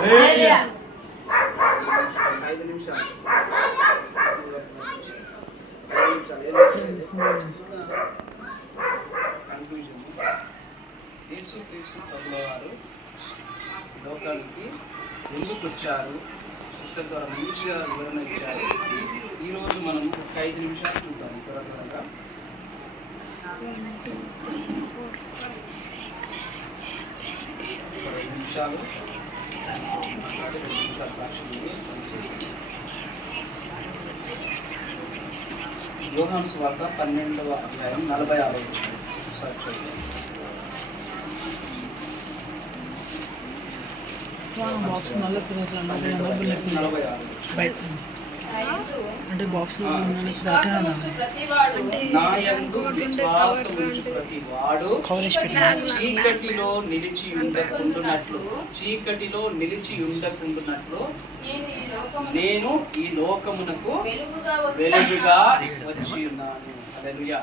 5 నిమిషాలు కన్క్లూజన్. యేసుక్రీస్తు ప్రభుల వారు లోకానికి ఎందుకు వచ్చారు సిస్టర్ ద్వారా మంచిగా వివరణ ఇచ్చారు. ఈరోజు మనం ఒక 5 నిమిషాలు చూద్దాం త్వరగా. 5 నిమిషాలు యోహాను సువార్త 12వ అధ్యాయం 46వ వచనం ఒకసారి చూద్దాం. బాక్స్ అంటే బాక్స్ నాయందు విశ్వాసముంచు ప్రతివాడు చీకటిలో నిలిచి ఉండకుండునట్లు నేను ఈ లోకమునకు వెలుగుగా వచ్చి ఉన్నాను. హల్లెలూయా.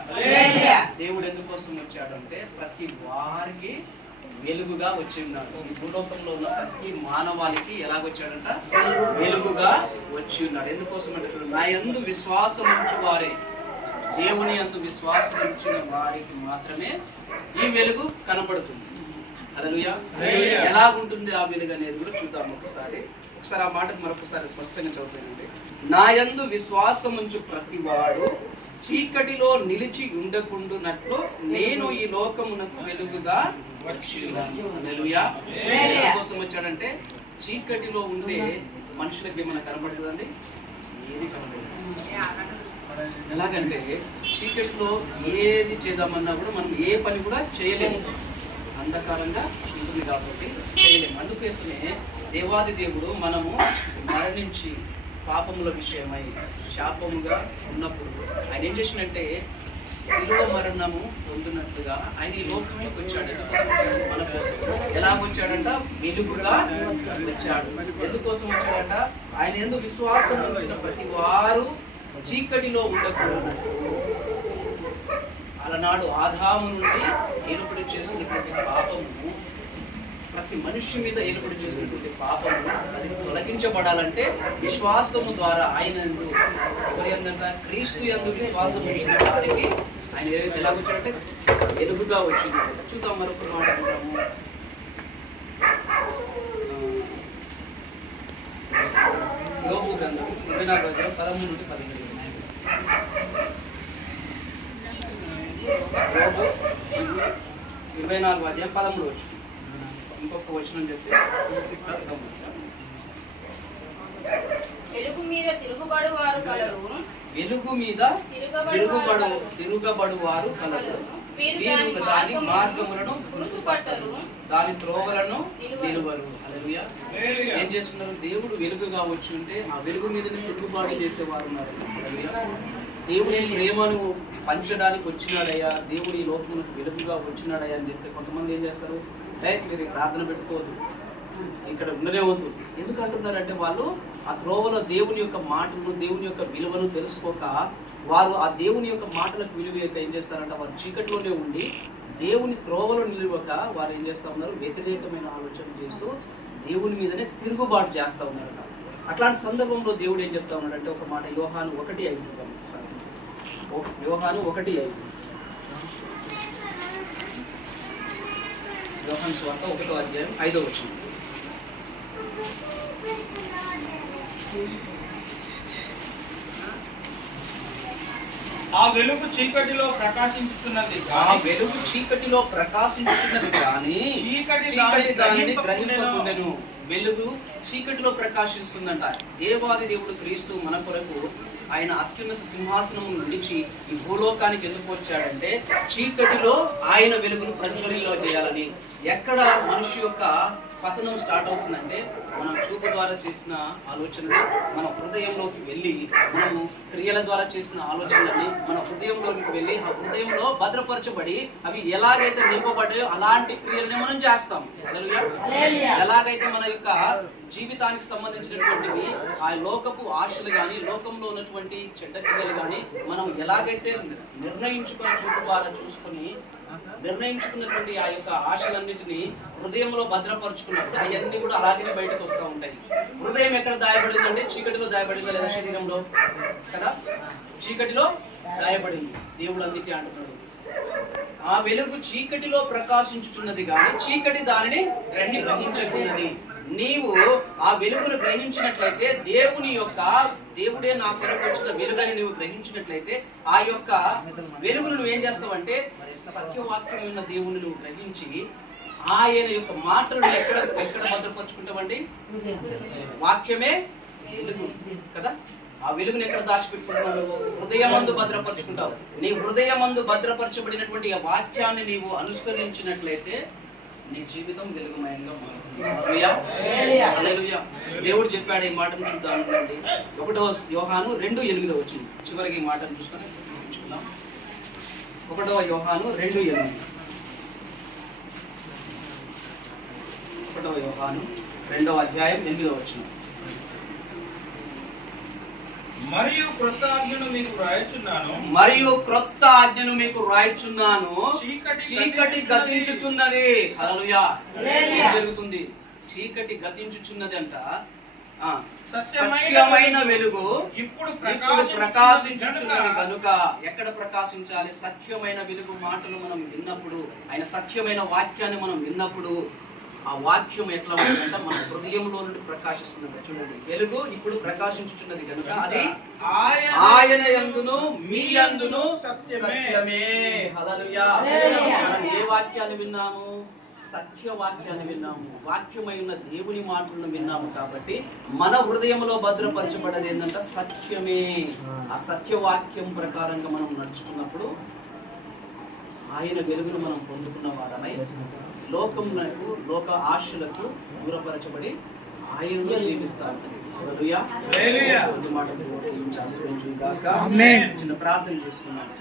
దేవుడు ఎందుకోసం వచ్చాడంటే ప్రతి వారికి వెలుగుగా వచ్చి ఉన్నాడు. ఈ భూలోకంలో ఉన్న ప్రతి మానవాళికి ఎలాగొచ్చాడంట? వెలుగుగా వచ్చి ఉన్నాడు. ఎందుకోసం అంటే నా యందు విశ్వాసం ఉంచు వారే, దేవుని యందు విశ్వాసం ఉంచిన వారికి మాత్రమే ఈ వెలుగు కనబడుతుంది. హల్లెలూయా. ఎలాగుంటుంది ఆ వెలుగు అనేది కూడా చూద్దాం ఒకసారి ఆ మాటను మరొకసారి స్పష్టంగా చదువుతానండి. నా యందు విశ్వాసం ఉంచు ప్రతివాడు చీకటిలో నిలిచి ఉండకుండునట్లు నేను ఈ లోకమునకు వెలుగుగా కోసం వచ్చాడంటే చీకటిలో ఉంటే మనుషులకి ఏమైనా కనబడుతుందండి? ఏది కనబడదు. ఎలాగంటే చీకటిలో ఏది చేద్దామన్నా కూడా మనం ఏ పని కూడా చేయలేము, అంధకారంగా ఉంటుంది కాబట్టి చేయలేము. అందుకోసమే దేవాది దేవుడు మనము మరణించి పాపముల విషయమై శాపముగా ఉన్నప్పుడు ఆయన ఏం చేసినంటే శిలువ మరణము పొందినట్టుగా ఆయన ఈ లోకంలోకి వచ్చాడు. మన కోసం ఎలా వచ్చాడంట? వెలుగుగా వచ్చాడు. ఎందుకోసం వచ్చాడంట? ఆయన ఎందుకు విశ్వాసం ఉంచిన ప్రతి వారు చీకటిలో ఉండకూడదు. అలనాడు ఆదాము నుండి ఏలుబడి చేసినటువంటి పాపము, ప్రతి మనిషి మీద ఏలుబడి చేసినటువంటి పాపము అది తొలగించబడాలంటే విశ్వాసము ద్వారా ఆయన ఎవరి యందంట? క్రీస్తు యందు విశ్వాసం ఉంచిన వారికి ఆయన ఎలాగొచ్చాడంటే వెలుగుగా వచ్చింది. చూద్దాం మరొక మాట చూద్దాము. యోబు గ్రంథం 24వ అధ్యాయం 13 నుండి 15. యోబు 24వ అధ్యాయం 13వ వచనం. ఇంకొక వచనం చెప్పి వెలుగు మీద తిరుగుబడువారు కలరు, వీరు దాని మార్గములను గుర్తుపట్టరు, దాని త్రోవలను నిలువరు. హల్లెలూయా. ఏం చేస్తున్నారు? దేవుడు వెలుగుగా వచ్చి ఉంటే ఆ వెలుగు మీద తిరుగుబాటు చేసేవారు ఉన్నారు. హల్లెలూయా. దేవుని ప్రేమను పంచడానికి వచ్చినాడయ్యా, దేవుని లోకమునకు వెలుగుగా వచ్చినాడయ్యా అని చెప్తే కొంతమంది ఏం చేస్తారు? మీరు ప్రార్థన పెట్టుకోవద్దు, ఇక్కడ ఉండనే వద్దు. ఎందుకు అంటున్నారంటే వాళ్ళు ఆ త్రోవలో దేవుని యొక్క మాటలను, దేవుని యొక్క విలువను తెలుసుకోక వారు ఆ దేవుని యొక్క మాటలకు విలువ యొక్క ఏం చేస్తారంట? వారు చీకటిలోనే ఉండి దేవుని త్రోవలో నిలవక వారు ఏం చేస్తూ ఉన్నారు? వ్యతిరేకమైన ఆలోచన చేస్తూ దేవుని మీదనే తిరుగుబాటు చేస్తూ ఉన్నారట. అట్లాంటి సందర్భంలో దేవుడు ఏం చెప్తా ఉన్నాడంటే ఒక మాట యోహాను 1:5 చూద్దాం ఒకసారి. యోహాను 1:5. యోహాను సువార్త 1వ అధ్యాయం 5వ వచనం. ఆ వెలుగు చీకటిలో ప్రకాశించుతున్నది కానీ చీకటి దానిని గ్రహింపకుండెను. వెలుగు చీకటిలో ప్రకాశిస్తుందంట. దేవాది దేవుడు క్రీస్తు మన కొరకు ఆయన అత్యున్నత సింహాసనము విడిచి ఈ భూలోకానికి ఎందుకు వచ్చాడంటే చీకటిలో ఆయన వెలుగును ప్రజ్వలిలో చేయాలని. ఎక్కడ మనిషి యొక్క పతనం స్టార్ట్ అవుతుందంటే మనం చూపు ద్వారా చేసిన ఆలోచనలు మన హృదయంలోకి వెళ్ళి, మనము క్రియల ద్వారా చేసిన ఆలోచనలని మన హృదయంలోకి వెళ్ళి ఆ హృదయంలో భద్రపరచబడి అవి ఎలాగైతే నింపబడ్డాయో అలాంటి క్రియలనే మనం చేస్తాం. ఎలాగైతే మన యొక్క జీవితానికి సంబంధించినటువంటివి ఆ లోకపు ఆశలు కానీ, లోకంలో ఉన్నటువంటి చెడ్డ క్రియలు కానీ మనం ఎలాగైతే నిర్ణయించుకొని చూపు ద్వారా చూసుకొని నిర్ణయించుకున్నటువంటి ఆ యొక్క ఆశలన్నిటినీ హృదయంలో భద్రపరుచుకున్నప్పుడు అవన్నీ కూడా అలాగే బయటకు వస్తూ ఉంటాయి. హృదయం ఎక్కడ దాయబడిందంటే చీకటిలో దాయబడిందా లేదా శరీరంలో కదా? చీకటిలో దాయబడింది. దేవుడు అందుకే అంటున్నాడు, ఆ వెలుగు చీకటిలో ప్రకాశించుచున్నది కానీ చీకటి దానిని గ్రహించకున్నది. నీవు ఆ వెలుగును గ్రహించినట్లయితే దేవుడే నా కొరకు వచ్చిన వెలుగని నువ్వు గ్రహించినట్లయితే ఆ యొక్క వెలుగును నువ్వేం చేస్తావంటే సత్యవాక్యం ఉన్న దేవుని నువ్వు గ్రహించి ఆయన యొక్క మాటలను ఎక్కడ భద్రపరుచుకుంటావండి? వాక్యమే వెలుగు కదా. ఆ వెలుగును ఎక్కడ దాచిపెట్టుకుంటున్నావు? హృదయమందు భద్రపరుచుకుంటావు. నీ హృదయమందు భద్రపరచబడినటువంటి ఆ వాక్యాన్ని నీవు అనుసరించినట్లయితే నీ జీవితం వెలుగుమయంగా మారుతుంది. హల్లెలూయా. దేవుడు చెప్పాడు. ఈ మాటను చూద్దామండి. 1 యోహాను 2:8 వచ్చింది. చివరికి ఈ మాటను చూసుకొని చూద్దాం. 1 యోహాను 2:8. 1 యోహాను 2వ అధ్యాయం 8వ వచనం. మరియు క్రొత్త ఆజ్ఞను మీకు రాయుచున్నాను, చీకటి గతించుచున్నది. హల్లెలూయా. ఏం జరుగుతుంది? చీకటి గతించుచున్నది అంట. సత్యమైన వెలుగు ఇప్పుడు ప్రకాశించుచున్నది కనుక. ఎక్కడ ప్రకాశించాలి? సత్యమైన వెలుగు మాటలు మనం విన్నప్పుడు, ఆయన సత్యమైన వాక్యాన్ని మనం విన్నప్పుడు ఆ వాక్యం ఎట్లా ఉంటుందంటే మన హృదయంలో నుండి ప్రకాశిస్తుంది. చూడండి, వెలుగు ఇప్పుడు ప్రకాశించుచున్నది కనుక అది ఆయన యందును మీ యందును సత్యమే. హల్లెలూయా. మనం ఏ వాక్యాన్ని విన్నాము? సత్యవాక్యాన్ని విన్నాము. వాక్యమై ఉన్న దేవుని మాటలను విన్నాము కాబట్టి మన హృదయంలో భద్రపరచబడేది ఏంటంటే సత్యమే. ఆ సత్యవాక్యం ప్రకారంగా మనం నడుచుకున్నప్పుడు ఆయన వెలుగును మనం పొందుకున్న వారమై లోకమునకు లోక ఆశలకు దూరపరచబడి ఆయనలో జీవిస్తాము. హల్లెలూయా. చిన్న ప్రార్థన చేసుకున్నాను.